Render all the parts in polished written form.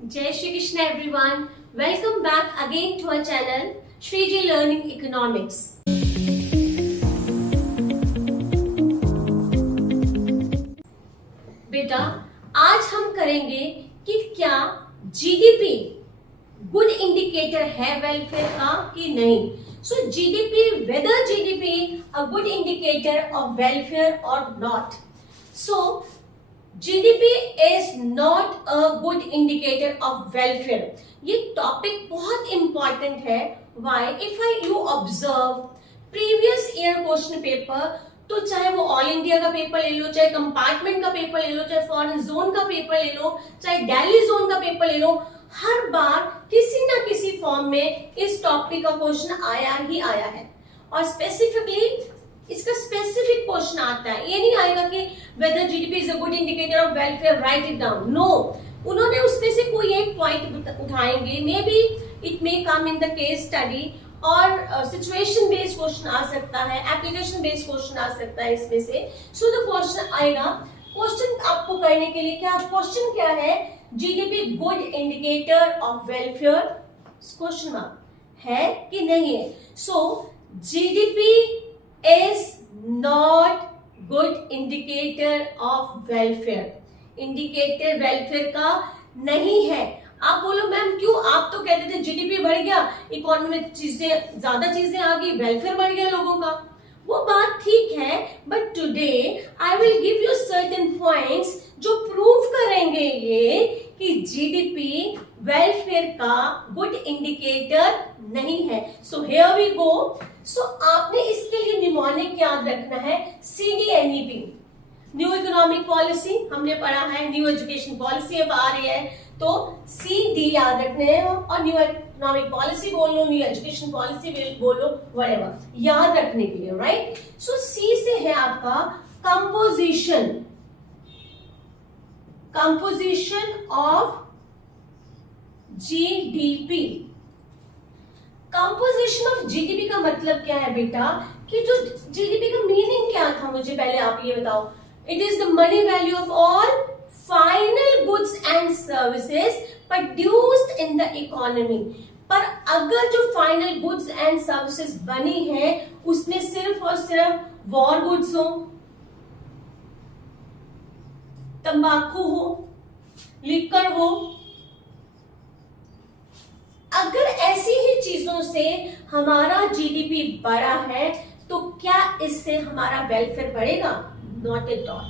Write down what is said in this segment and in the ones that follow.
Jai Shri Krishna everyone. Welcome back again to our channel Shriji Learning Economics. बेटा आज हम करेंगे कि क्या जीडीपी गुड इंडिकेटर है वेलफेयर का कि नहीं. So GDP, whether GDP a good indicator of welfare or not. So GDP is not a good indicator of welfare. ये टॉपिक बहुत इंपॉर्टेंट है. Why? If you observe previous year question paper, तो चाहे वो all India का paper ले लो, चाहे compartment का पेपर ले लो, चाहे फॉरेन जोन का पेपर ले लो, चाहे दिल्ली जोन का पेपर ले लो, हर बार किसी ना किसी फॉर्म में इस टॉपिक का क्वेश्चन आया ही आया है. और स्पेसिफिकली इसका स्पेसिफिक क्वेश्चन आता है. ये नहीं आएगा कि whether GDP is a good indicator of welfare, right it down. No, उन्होंने उसमें से कोई एक पॉइंट उठाएंगे. May be it may come in the case study, और सिचुएशन बेस्ड क्वेश्चन आ सकता है, एप्लीकेशन बेस्ड क्वेश्चन आ सकता है इसमें से. सो द क्वेश्चन आएगा. क्वेश्चन आपको करने के लिए क्या क्वेश्चन क्या है? GDP good indicator of welfare, question mark है कि नहीं है. So GDP is not good indicator of welfare. Indicator welfare का नहीं है. आप बोलो मैम क्यों? आप तो कहते थे जीडीपी बढ़ गया, इकोनॉमी में चीजें ज्यादा चीजें आ गई, वेलफेयर बढ़ गया लोगों का. वो बात ठीक है, but today I will give you certain points जो प्रूव करेंगे ये कि जीडीपी वेलफेयर का गुड इंडिकेटर नहीं है. So here we go. सो आपने इसके लिए निमोनिक याद रखना है. CDNEP, न्यू इकोनॉमिक पॉलिसी हमने पढ़ा है, न्यू एजुकेशन पॉलिसी अब आ रही है, तो CD याद रखने हैं, और न्यू इकोनॉमिक पॉलिसी बोल लो, न्यू एजुकेशन पॉलिसी बोलो, व्हाटएवर याद रखने के लिए, राइट. सो C से है आपका composition of GDP. Composition of GDP का मतलब क्या है बेटा? कि जो जीडीपी का मीनिंग क्या था, मुझे पहले आप ये बताओ. It is the money value of all final goods and services produced in the economy. पर अगर जो फाइनल गुड्स एंड सर्विसेज बनी है उसमें सिर्फ और सिर्फ वॉर गुड्स हो, तंबाकू हो, लिकर हो, अगर ऐसी ही चीजों से हमारा जीडीपी बढ़ा है तो क्या इससे हमारा वेलफेयर बढ़ेगा? Not at all.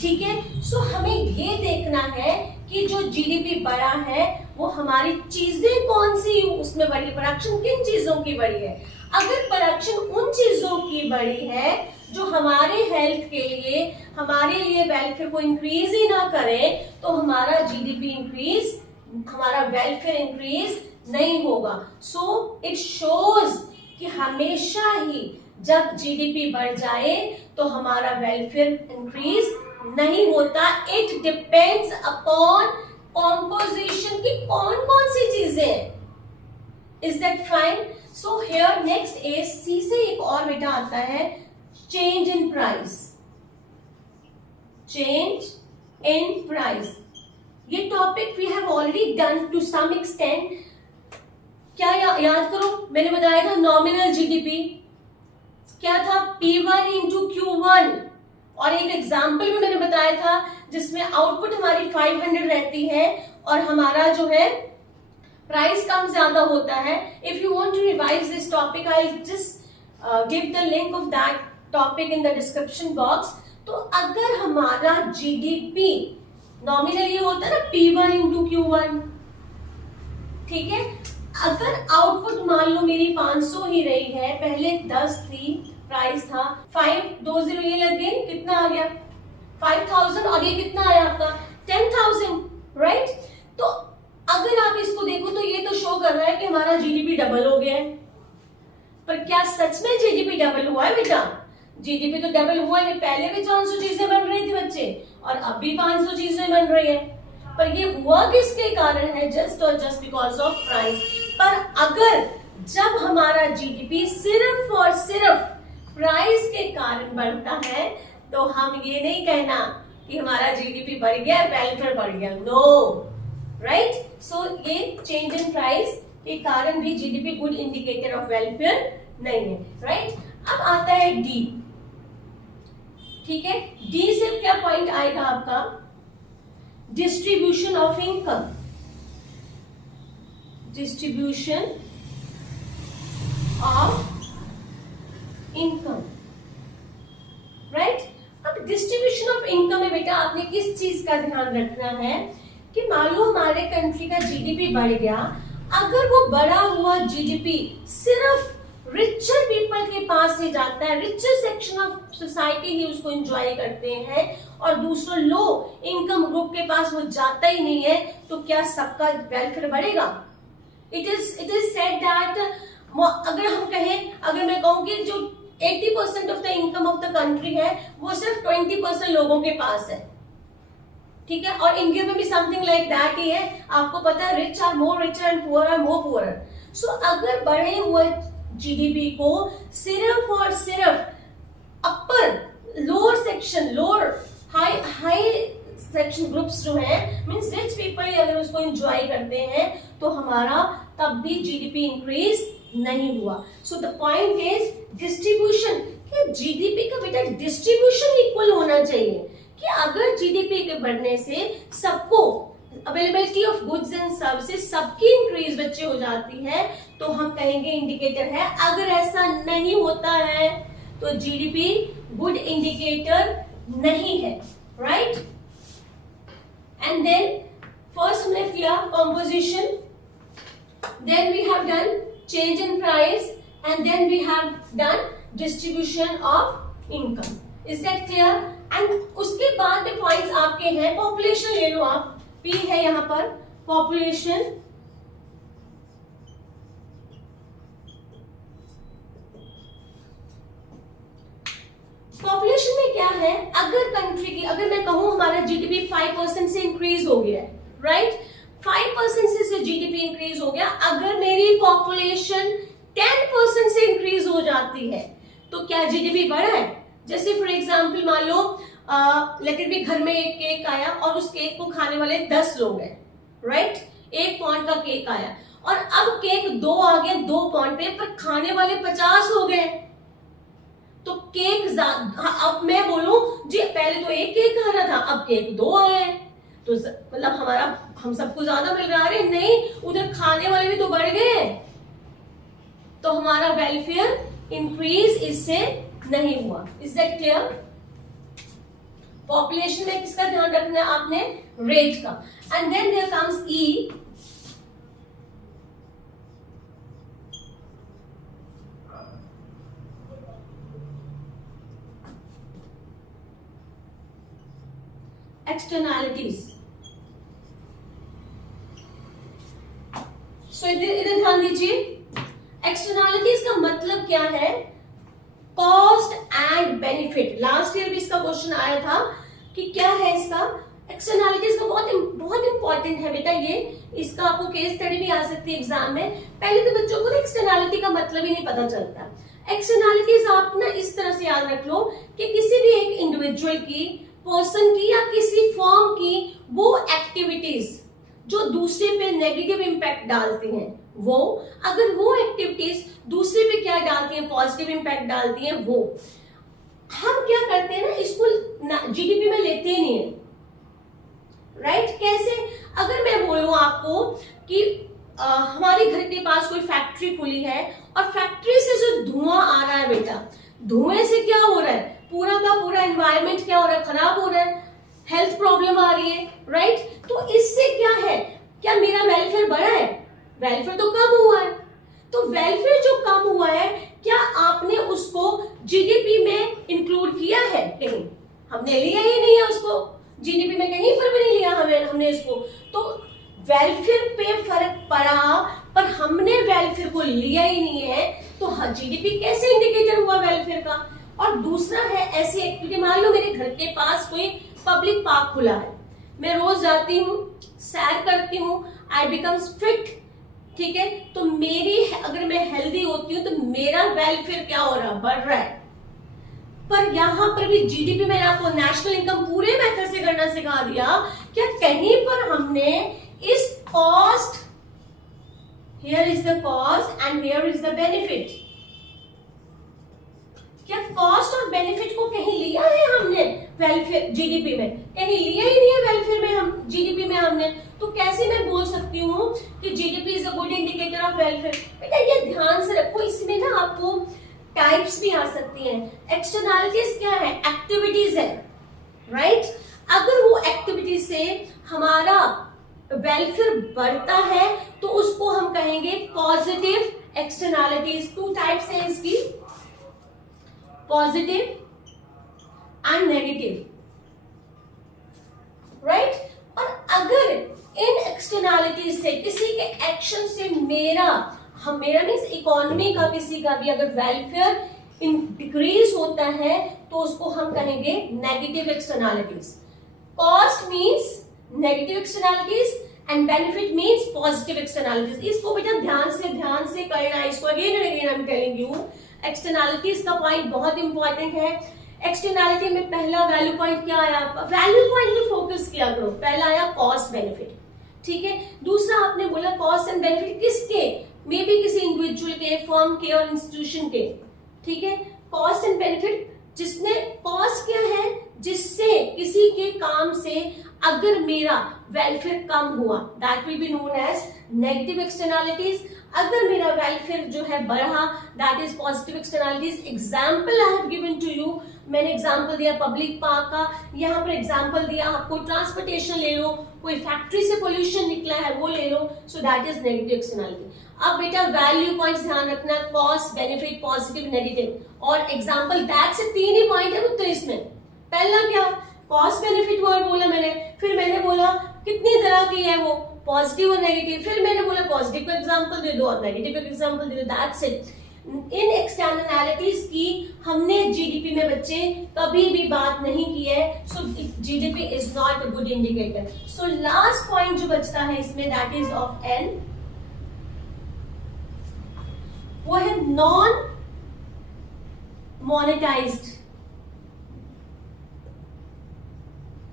ठीक है. सो हमें ये देखना है कि जो जीडीपी बढ़ा है वो हमारी चीजें कौन सी उसमें बढ़ी, प्रोडक्शन किन चीजों की बढ़ी है. अगर प्रोडक्शन उन चीजों की बढ़ी है जो हमारे हेल्थ के लिए, हमारे लिए वेलफेयर को इंक्रीज ही ना करे, तो हमारा जीडीपी इंक्रीज, हमारा वेलफेयर इंक्रीज नहीं होगा. सो इट शोज कि हमेशा ही जब जीडीपी बढ़ जाए तो हमारा वेलफेयर इंक्रीज नहीं होता. इट डिपेंड्स अपॉन कॉम्पोजिशन की कौन कौन सी चीजें. Is that fine? So here next is C से एक और बेटा आता है, change in price. Change in price, ये topic we have already done to some extent. क्या याद करो, मैंने बताया था नॉमिनल जीडीपी क्या था? P1 into Q1. और एक एग्जाम्पल भी मैंने बताया था जिसमें आउटपुट हमारी 500 रहती है और हमारा जो है प्राइस कम ज्यादा होता है. If you want to revise this topic, I just give the link of that topic in the description box. तो अगर हमारा जीडीपी नॉमिनली होता है ना P1 इंटू Q1, ठीक है. अगर आउटपुट मान लो मेरी 500 ही रही है, पहले 10 थी, प्राइस था 520, ये लग गई, कितना आ गया 5000, और ये कितना आया आपका 10,000, राइट. तो अगर आप इसको देखो तो ये तो शो कर रहा है कि हमारा जीडीपी डबल हो गया है. पर क्या सच में जीडीपी डबल हुआ है बेटा? जीडीपी तो डबल हुआ है. पहले भी 500 चीजें बन रही थी बच्चे, और अब भी 500 चीजें बन रही है. पर ये हुआ किसके कारण है? जस्ट और जस्ट बिकॉज ऑफ प्राइस. पर अगर जब हमारा जीडीपी सिर्फ और सिर्फ प्राइस के कारण बढ़ता है तो हम ये नहीं कहना कि हमारा जीडीपी बढ़ गया, वेलफेयर बढ़ गया. No, right. सो ये चेंज इन प्राइस के कारण भी GDP good indicator of welfare नहीं है, राइट। अब आता है डी, ठीक है। डी से क्या पॉइंट आएगा आपका, distribution of income, distribution of income, right. अब डिस्ट्रीब्यूशन ऑफ इनकम में बेटा आपने किस चीज का ध्यान रखना है कि मान लो हमारे कंट्री का जीडीपी बढ़ गया, अगर वो बढ़ा हुआ जीडीपी सिर्फ रिचर पीपल के पास ही जाता है, रिचर सेक्शन ऑफ सोसाइटी ही उसको एंजॉय करते हैं और दूसरों लो इनकम ग्रुप के पास वो जाता ही नहीं है, तो क्या सबका वेलफेयर बढ़ेगा? इट इज सेड दैट, अगर हम कहें, अगर मैं कहूं कि जो 80% of the income of the country है वो सिर्फ 20% लोगों के पास है, ठीक है। और इंडिया में भी समथिंग लाइक दैट ही है। आपको पता है rich are more richer and poor are more poor. So अगर बढ़े हुए जीडीपी को सिर्फ और सिर्फ upper lower section, lower high section groups जो है मींस रिच पीपल अगर उसको एंजॉय करते हैं तो हमारा तब भी जीडीपी इंक्रीज नहीं हुआ। So the point is distribution, कि जीडीपी का बेटा डिस्ट्रीब्यूशन इक्वल होना चाहिए, कि अगर जीडीपी के बढ़ने से सबको availability of goods and services सबकी इंक्रीज बच्चे हो जाती है तो हम कहेंगे इंडिकेटर है। अगर ऐसा नहीं होता है तो जीडीपी गुड इंडिकेटर नहीं है, राइट। एंड देन फर्स्ट हमने किया composition, then we have done change in price, and then we have done distribution of income. Is that clear? And उसके बाद में पॉइंट्स आपके हैं, पॉपुलेशन ले लो आप, P है यहाँ पर पॉपुलेशन, पॉपुलेशन में क्या है, अगर कंट्री की, अगर मैं कहूं हमारा जीडीपी 5% से इंक्रीज हो गया है, राइट, 5% से जीडीपी इंक्रीज हो गया, अगर मेरी पॉपुलेशन 10% से इंक्रीज हो जाती है तो क्या जीडीपी बढ़ा है? जैसे फॉर एग्जांपल मान लो लेकिन भी घर में एक केक आया और उस केक को खाने वाले 10 लोग हैं, राइट, 1 पाउंड का केक आया और अब केक 2 आ गए 2 पाउंड पे, पर खाने वाले 50 हो गए, तो केक अब मैं बोलूं जी पहले तो 1 केक खा रहा था अब केक 2 आए हैं, तो मतलब हमारा हम सबको ज्यादा मिल रहा है, नहीं उधर खाने वाले भी तो बढ़ गए, तो हमारा वेलफेयर इंक्रीज इससे नहीं हुआ। Is that clear? पॉपुलेशन में किसका ध्यान रखना है आपने? रेट का। And then there comes E, externalities. So इधर ध्यान दीजिए, एक्सटर्नैलिटीज का मतलब क्या है? Cost and benefit. Last year भी इसका क्वेश्चन आया था कि क्या है इसका एक्सटर्नैलिटीज का, बहुत इंपॉर्टेंट है बेटा ये, इसका आपको केस स्टडी भी आ सकती है एग्जाम में। पहले तो बच्चों को एक्सटर्नैलिटी का मतलब ही नहीं पता चलता। एक्सटर्नैलिटीज आप ना इस तरह से याद रख लो कि किसी भी एक इंडिविजुअल की, पर्सन की या किसी फर्म की वो एक्टिविटीज जो दूसरे पे नेगेटिव इंपैक्ट डालती हैं, वो अगर वो एक्टिविटीज दूसरे पे क्या डालती हैं, पॉजिटिव इंपैक्ट डालती हैं, वो हम क्या करते हैं ना, इसको जीडीपी में लेते ही नहीं है, राइट। कैसे? अगर मैं बोलूं आपको कि हमारे घर के पास कोई फैक्ट्री खुली है और फैक्ट्री से जो धुआं आ रहा है बेटा, धुएं से क्या हो रहा है, पूरा का पूरा एनवायरमेंट क्या हो रहा है, खराब हो रहा है, हेल्थ प्रॉब्लम आ रही है, राइट। तो इससे क्या है, क्या मेरा वेलफेयर बढ़ा है? वेलफेयर तो कम हुआ है। तो वेलफेयर जो कम हुआ है, क्या आपने उसको जीडीपी में इंक्लूड किया है? कहीं हमने लिया ही नहीं है उसको, जीडीपी में कहीं पर भी नहीं लिया हमने इसको। तो वेलफेयर पे फर्क पड़ा पर हमने वेलफेयर को लिया ही नहीं है, तो जीडीपी कैसे इंडिकेटर हुआ वेलफेयर का? और दूसरा है ऐसी एक्टिविटी, मान लो मेरे घर के पास कोई पब्लिक पार्क खुला है, मैं रोज जाती हूँ, सैर करती हूँ, आई बिकम्स फिट, ठीक है, तो मेरी अगर मैं हेल्दी होती हूँ तो मेरा वेलफेयर क्या हो रहा है, बढ़ रहा है। पर यहां पर भी जीडीपी मैंने आपको नेशनल इनकम पूरे मेथड से करना सिखा दिया, क्या कहीं पर हमने इस cost, here is the cost and here is the benefit. क्या कॉस्ट और बेनिफिट को कहीं लिया है हमने वेलफेयर जीडीपी में? कहीं लिया ही नहीं है वेलफेयर में, हम जीडीपी में हमने, तो कैसे मैं बोल सकती हूँ कि GDP is a good indicator of welfare? बेटा ये ध्यान से रखो, इसमें ना आपको टाइप्स भी आ सकती हैं। एक्सटर्नैलिटीज क्या है? एक्टिविटीज है, राइट? अगर वो एक्टिविटी से हमारा वेलफेयर बढ़ता है तो उसको हम कहेंगे पॉजिटिव एक्सटर्नैलिटीज। टू टाइप्स है इसकी, पॉजिटिव एंड नेगेटिव, राइट? और अगर इन एक्सटर्नैलिटीज से, किसी के एक्शन से मेरा मीन्स इकोनॉमी का, किसी का भी अगर वेलफेयर डिक्रीज होता है तो उसको हम कहेंगे negative externalities. Cost means negative externalities and benefit means positive externalities. इसको बेटा ध्यान से करना, इसको again and again I am telling you. Externalities का पॉइंट बहुत इंपॉर्टेंट है। एक्सटर्नैलिटी में पहला वैल्यू पॉइंट क्या आया आपका? वैल्यू पॉइंट में फोकस किया करो। पहला आया कॉस्ट बेनिफिट, ठीक है। दूसरा आपने बोला कॉस्ट एंड बेनिफिट किसके? मे बी किसी इंडिविजुअल के, फर्म के और इंस्टीट्यूशन के, ठीक है। कॉस्ट एंड बेनिफिट, जिसने कॉस्ट क्या है? जिससे किसी के काम से अगर मेरा वेलफेयर कम हुआ, that will be known as negative externalities. अगर मेरा वेलफेयर जो है बढ़ा, that is positive externalities. Example I have given to you, मैंने एग्जाम्पल दिया पब्लिक पार्क का, यहाँ पर एग्जाम्पल दिया आपको ट्रांसपोर्टेशन ले लो, कोई फैक्ट्री से पोल्यूशन निकला है वो ले लो, so that is negative externality. अब बेटा वैल्यू पॉइंट्स ध्यान रखना, कॉस्ट, बेनिफिट, पॉजिटिव, नेगेटिव और एग्जाम्पल दैट से तीन ही पॉइंट है तो इसमें। पहला क्या? कॉस्ट बेनिफिट वर्ड बोला मैंने, फिर मैंने बोला कितनी तरह की है वो, पॉजिटिव और नेगेटिव, फिर मैंने बोला पॉजिटिव का एग्जांपल दे दो और नेगेटिव का एग्जांपल दे दो, दैट्स इट। इन एक्सटर्नैलिटीज की हमने जीडीपी में बच्चे कभी भी बात नहीं की है, so GDP is not a good indicator. So last point जो बचता है इसमें, दैट इज ऑफ एन, वो है नॉन मोनेटाइज्ड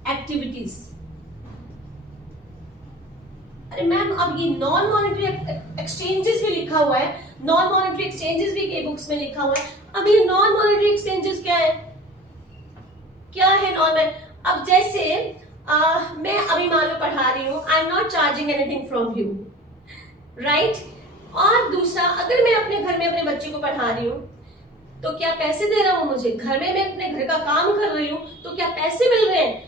एक्टिविटीज। अरे मैम अब ये नॉन मॉनेटरी एक्सचेंजेस भी लिखा हुआ है, नॉन मॉनेटरी एक्सचेंजेस भी के बुक्स में लिखा हुआ है। अब ये नॉन मॉनेटरी एक्सचेंजेस क्या है? क्या है नॉन? अब जैसे मैं अभी मान लो पढ़ा रही हूँ, I am not charging anything from you, right? और दूसरा, अगर मैं अपने घर में अपने बच्चे को पढ़ा रही हूँ तो क्या पैसे दे रहा हूँ मुझे? घर में मैं अपने घर का काम कर रही हूँ तो क्या पैसे मिल रहे हैं?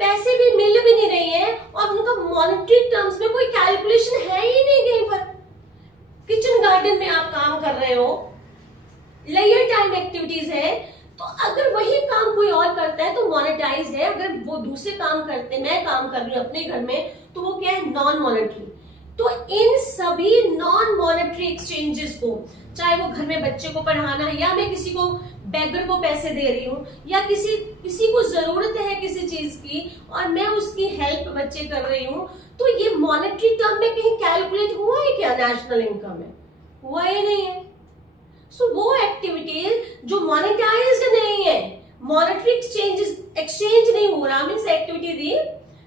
पैसे भी मिल भी नहीं रही है और उनका मॉनेटरी टर्म्स में कोई कैलकुलेशन है ही नहीं कहीं पर। किचन गार्डन में आप काम कर रहे हो, लेयर टाइम एक्टिविटीज है, तो अगर वही काम कोई और करता है तो मोनेटाइज है, अगर वो दूसरे काम करते, मैं काम कर रही हूँ अपने घर में, तो वो क्या है? Non monetary. तो इन सभी नॉन मॉनेटरी एक्सचेंजेस को, चाहे वो घर में बच्चे को पढ़ाना है, या मैं किसी को बेगर को पैसे दे रही हूँ, या किसी को जरूरत है किसी चीज की और मैं उसकी हेल्प बच्चे कर रही हूँ, तो ये मॉनेटरी टर्म में कहीं कैलकुलेट हुआ है क्या? नेशनल इनकम में हुआ ही नहीं है। सो वो एक्टिविटीज जो मॉनेटाइज्ड नहीं है, मॉनेटरी एक्सचेंज नहीं हो रहा, मीन्स एक्टिविटी दी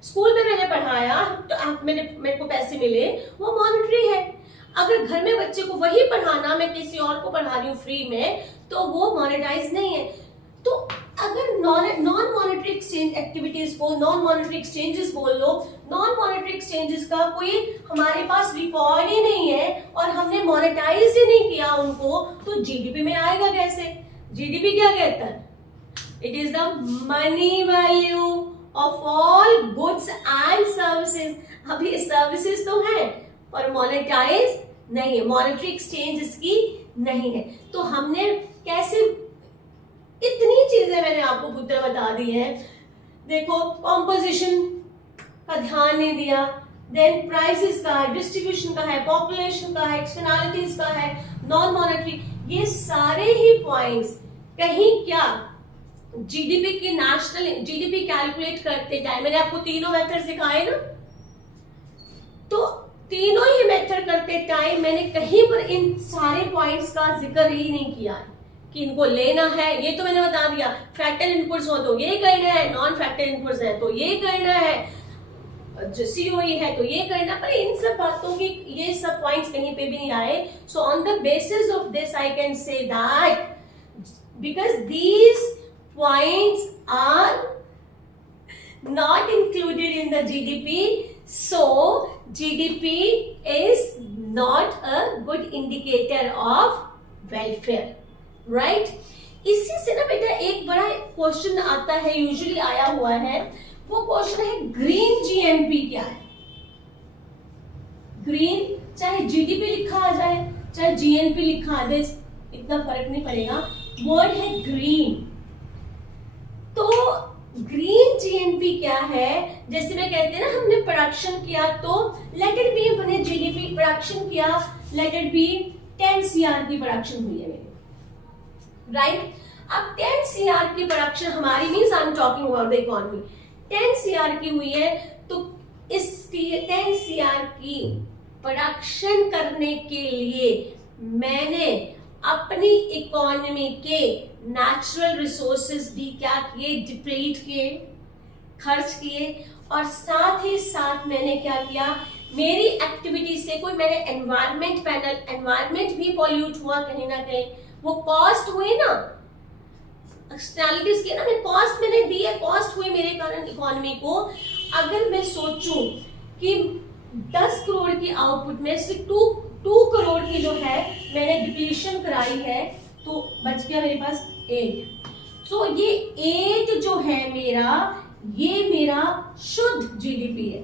स्कूल में मैंने पढ़ाया तो मेरे को पैसे मिले, वो मॉनेटरी है। अगर घर में बच्चे को वही पढ़ाना, मैं किसी और को पढ़ा रही हूँ फ्री में, तो वो मॉनेटाइज नहीं है। तो अगर नॉन मॉनेटरी एक्सचेंज एक्टिविटीज को नॉन मॉनेटरी एक्सचेंजेस बोल लो, नॉन मॉनेटरी एक्सचेंजेस का कोई हमारे पास रिकॉर्ड ही नहीं है और हमने मॉनेटाइज ही नहीं किया उनको, तो जीडीपी में आएगा कैसे? जीडीपी क्या कहता है? It is the money value of all goods and services. अभी सर्विसेज तो है और मोनेटाइज नहीं है, मॉनेटरी एक्सचेंज इसकी नहीं है। तो हमने कैसे, इतनी चीजें मैंने आपको पुत्र बता दी है। देखो कॉम्पोजिशन का ध्यान नहीं दिया, देन प्राइसेस का है, डिस्ट्रीब्यूशन का है, पॉपुलेशन का है, एक्सटर्नैलिटीज का है, नॉन मॉनेटरी, ये सारे ही पॉइंट्स कहीं क्या जीडीपी की नेशनल जीडीपी कैलकुलेट करते टाइम, मैंने आपको तीनों मेथड सिखाए ना, तो तीनों ही मेथड करते टाइम मैंने कहीं पर इन सारे पॉइंट्स का जिक्र ही नहीं किया है कि इनको लेना है। ये तो मैंने बता दिया, फैक्टर इनपुट्स हो तो ये करना है, नॉन फैक्टर इनपुट्स है तो ये करना है, COE है तो ये करना, पर इन सब बातों की ये सब पॉइंट्स कहीं पे भी नहीं आए. So on the basis of this I can say that because these points are not included in the GDP, so GDP is not a good indicator of welfare, right? इसी से ना बेटा एक बड़ा क्वेश्चन आता है, यूजुअली आया हुआ है, वो क्वेश्चन है ग्रीन जीएनपी क्या है. ग्रीन चाहे जीडीपी लिखा आ जाए चाहे जीएनपी लिखा आ जाए, इतना फर्क नहीं पड़ेगा, वर्ड है ग्रीन. तो ग्रीन जीएनपी क्या है, जैसे मैं कहते हैं ना हमने प्रोडक्शन किया तो लेट इट बी, मैंने जीडीपी प्रोडक्शन किया, लेट इट बी 10 CR की प्रोडक्शन हुई है मेरी, राइट. अब 10 CR की प्रोडक्शन हमारी means I am talking about the economy, 10 CR की हुई है, तो इस 10 CR की प्रोडक्शन करने के लिए मैंने अपनी इकोनॉमी के नेचुरल रिसोर्सेज भी क्या किए, डिप्लीट किए, खर्च किए, और साथ ही साथ मैंने क्या किया, मेरी एक्टिविटी से कोई मैंने एनवायरमेंट पैनल, एनवायरमेंट भी पॉल्यूट हुआ कहीं ना कहीं, वो कॉस्ट हुई ना, एक्सटर्नलिटीज के ना मैं कॉस्ट मैंने दी है, कॉस्ट हुई मेरे कारण इकोनॉमी को. अगर मैं सोचूं कि 10 करोड़ की आउटपुट में से 2 करोड़ की जो है मैंने डिप्लीशन कराई है, तो बच गया मेरे पास 8. तो ये 8 जो है मेरा, ये मेरा शुद्ध जीडीपी है.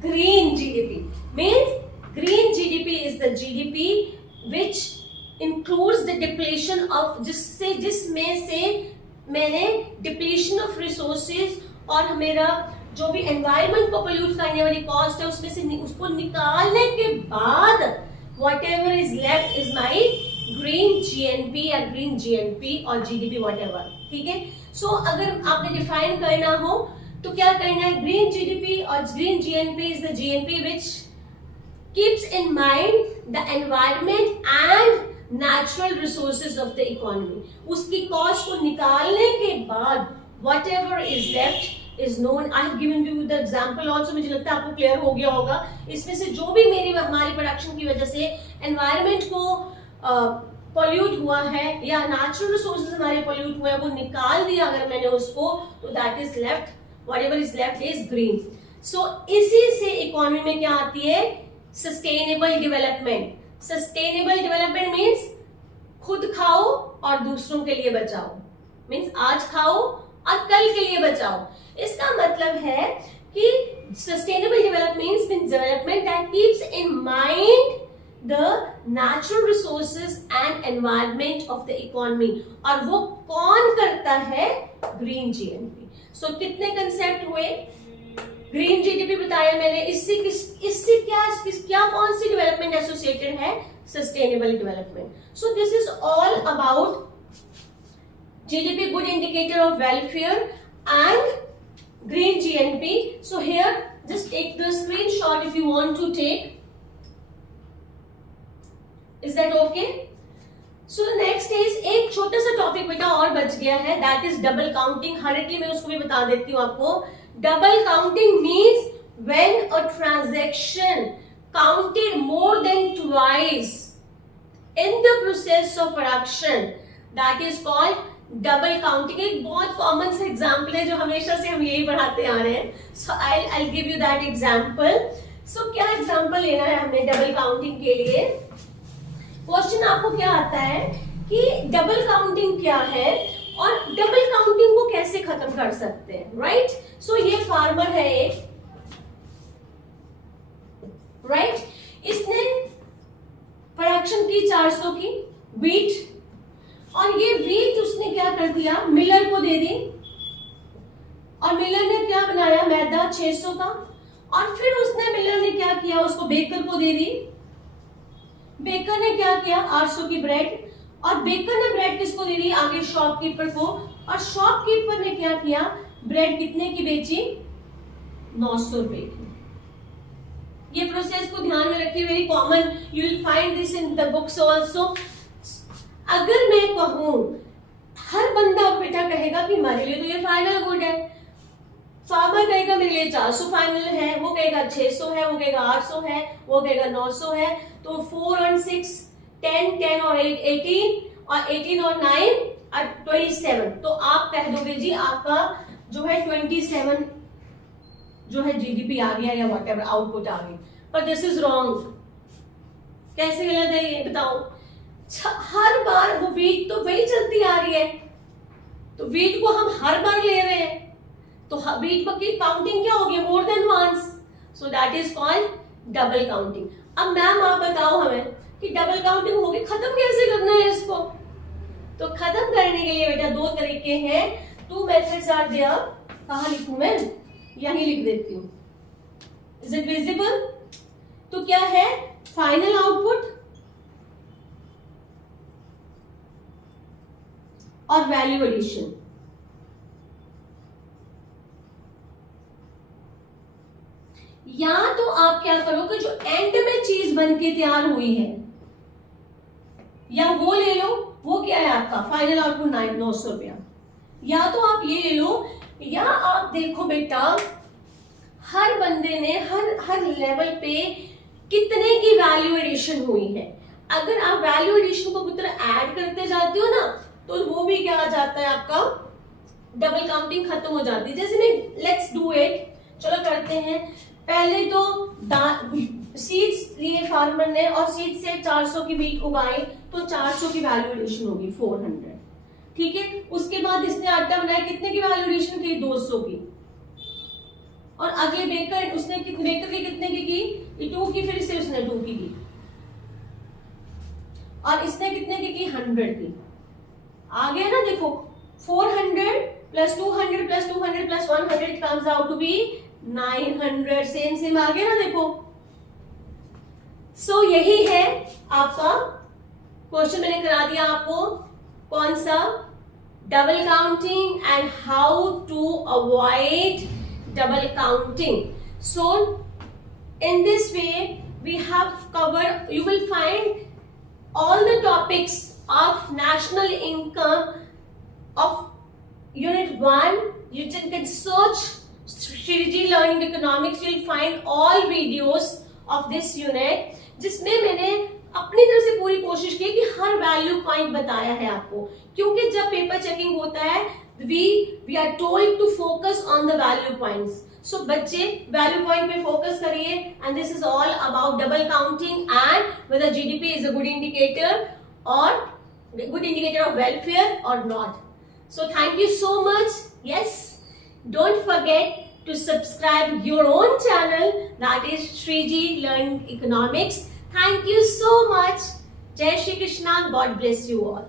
Green GDP means green GDP is the GDP which includes the depletion of, जिसमें से मैंने डिप्लीशन ऑफ रिसोर्सेज और मेरा जो भी एनवायरमेंट को पोल्यूट करने वाली कॉस्ट है उसमें से उसको निकालने के बाद whatever is left is my green GNP या green GNP और GDP whatever. ठीक है. सो अगर आपने डिफाइन करना हो तो क्या करना है, ग्रीन जीडीपी और green GNP is the GNP which keeps in mind the environment and natural resources of the economy. उसकी कॉस्ट को निकालने के बाद whatever is left is known. I have given you the example also. मुझे लगता है आपको क्लियर हो गया होगा. इसमें से जो भी हमारी प्रोडक्शन की वजह से एनवायरमेंट को पॉल्यूट हुआ है या नेचुरल रिसोर्सेज हमारे पॉल्यूट हुए हैं, वो निकाल दिया अगर मैंने उसको, तो that is left, whatever is left is green. So इसी से इकोनॉमी में क्या आती है, sustainable development. Sustainable development means खुद खाओ और दूसरों के लिए बचाओ, मीन्स आज खाओ और कल के लिए बचाओ. इसका मतलब है कि sustainable development means development that keeps in mind the natural resources and environment of the economy, और वो कौन करता है, ग्रीन जीएनपी. सो कितने कंसेप्ट हुए, ग्रीन जीडीपी बताया मैंने, इससे क्या कौन सी डेवलपमेंट एसोसिएटेड है, sustainable development. So this is all about GDP, good indicator of welfare, and green GNP. So here, just take the screenshot if you want to take. Is that okay? So the next is एक छोटा सा topic बेटा और बच गया है, that is double counting. हरेटली मैं उसको भी बता देती हूँ आपको. Double counting means when a transaction counted more than twice in the process of production, that is called double counting. एक बहुत कॉमन से एग्जाम्पल है जो हमेशा से हम यही पढ़ाते आ रहे हैं. So I give you that example. So क्या एग्जाम्पल लेना है हमने डबल काउंटिंग के लिए. क्वेश्चन आपको क्या आता है कि डबल काउंटिंग क्या है और डबल काउंटिंग को कैसे खत्म कर सकते हैं, राइट. सो ये फार्मर है एक, राइट. इसने प्रोडक्शन की 400 की व्हीट, और ये व्हीट उसने क्या कर दिया, मिलर को दे दी, और मिलर ने क्या बनाया, मैदा 600 का, और फिर उसने मिलर ने क्या किया, उसको बेकर को दे दी. बेकर ने क्या किया, 800 की ब्रेड, और बेकर ने ब्रेड किसको दे दी, आगे शॉपकीपर को, और शॉपकीपर ने क्या किया, ब्रेड कितने की बेची, 900 रुपए की. ये प्रोसेस को ध्यान में रखिए, very common, you will find this in the books also. अगर मैं कहूं, हर बंदा बेटा कहेगा कि हमारे लिए तो ये फाइनल गुड है, फार्मर कहेगा मेरे लिए 400 फाइनल है, वो कहेगा 600 है, वो कहेगा 800 है, वो कहेगा 900 है। तो 4 और 6 10, 10 और 8 18 और 18 और 9 और 27। तो आप कह दोगे जी आपका जो है 27 जो है जीडीपी आ गया या व्हाटएवर आउटपुट आ गई। पर दिस इज रॉन्ग। कैसे गलत है ये बताओ? हर बार वो वेट तो वही चलती आ रही है, तो वेट को हम हर बार ले रहे हैं, तो वेट की काउंटिंग क्या होगी? More than once, so that is called double counting. अब मैम आप बताओ हमें कि डबल काउंटिंग होगी, खत्म कैसे करना है इसको? तो खत्म करने के लिए बेटा दो तरीके हैं, 2 मेथड्स आर देयर। कहां लिखूं मैं? यहीं लिख देती हूं। Is it visible? तो क्या है? फाइनल आउटपुट और वैल्यू एडिशन। या तो आप क्या करोगे, जो एंड में चीज बन के तैयार हुई है या वो ले लो, वो क्या है आपका फाइनल आउटपुट 900 रुपया। या तो आप ये ले लो, या आप देखो बेटा हर बंदे ने हर लेवल पे कितने की वैल्यू एडिशन हुई है। अगर आप वैल्यू एडिशन को पुत्र ऐड करते जाते हो ना, तो वो भी क्या आ जाता है आपका, डबल काउंटिंग खत्म हो जाती है। जैसे मैं लेट्स डू इट, चलो करते हैं। पहले तो सीड्स लिए फार्मर ने और सीड से 400 की बीट उगाई, तो 400 की वैल्यू एडिशन होगी 400, ठीक है। उसके बाद इसने आटा बनाया, कितने की वैल्यू एडिशन की? 200 की। और अगले बेकर उसने बेकर की कितने की? 2 की, फिर से उसने 2 की। और इसने कितने की? 100 की। आ गया ना, देखो 400 plus 200 plus 200 plus 100 comes out to be 900। Same आ गया ना, देखो। सो यही है आपका क्वेश्चन, मैंने करा दिया आपको कौन सा, double counting and how to avoid double counting. So in this way we have covered, you will find all the topics of national income of unit 1. You can search Shriji Learning Economics, you will find all videos of this unit, जिसमें मैंने अपनी तरफ से पूरी कोशिश की कि हर value point बताया है आपको, क्योंकि जब पेपर चेकिंग होता है we are told to focus on the value points. So बच्चे वैल्यू पॉइंट पे फोकस करिए, and this is all about double counting and whether GDP is a good indicator or good indicator of welfare or not. So thank you so much. Yes, don't forget to subscribe your own channel, that is Shriji Learning Economics. Thank you so much. Jai Shri Krishna. God bless you all.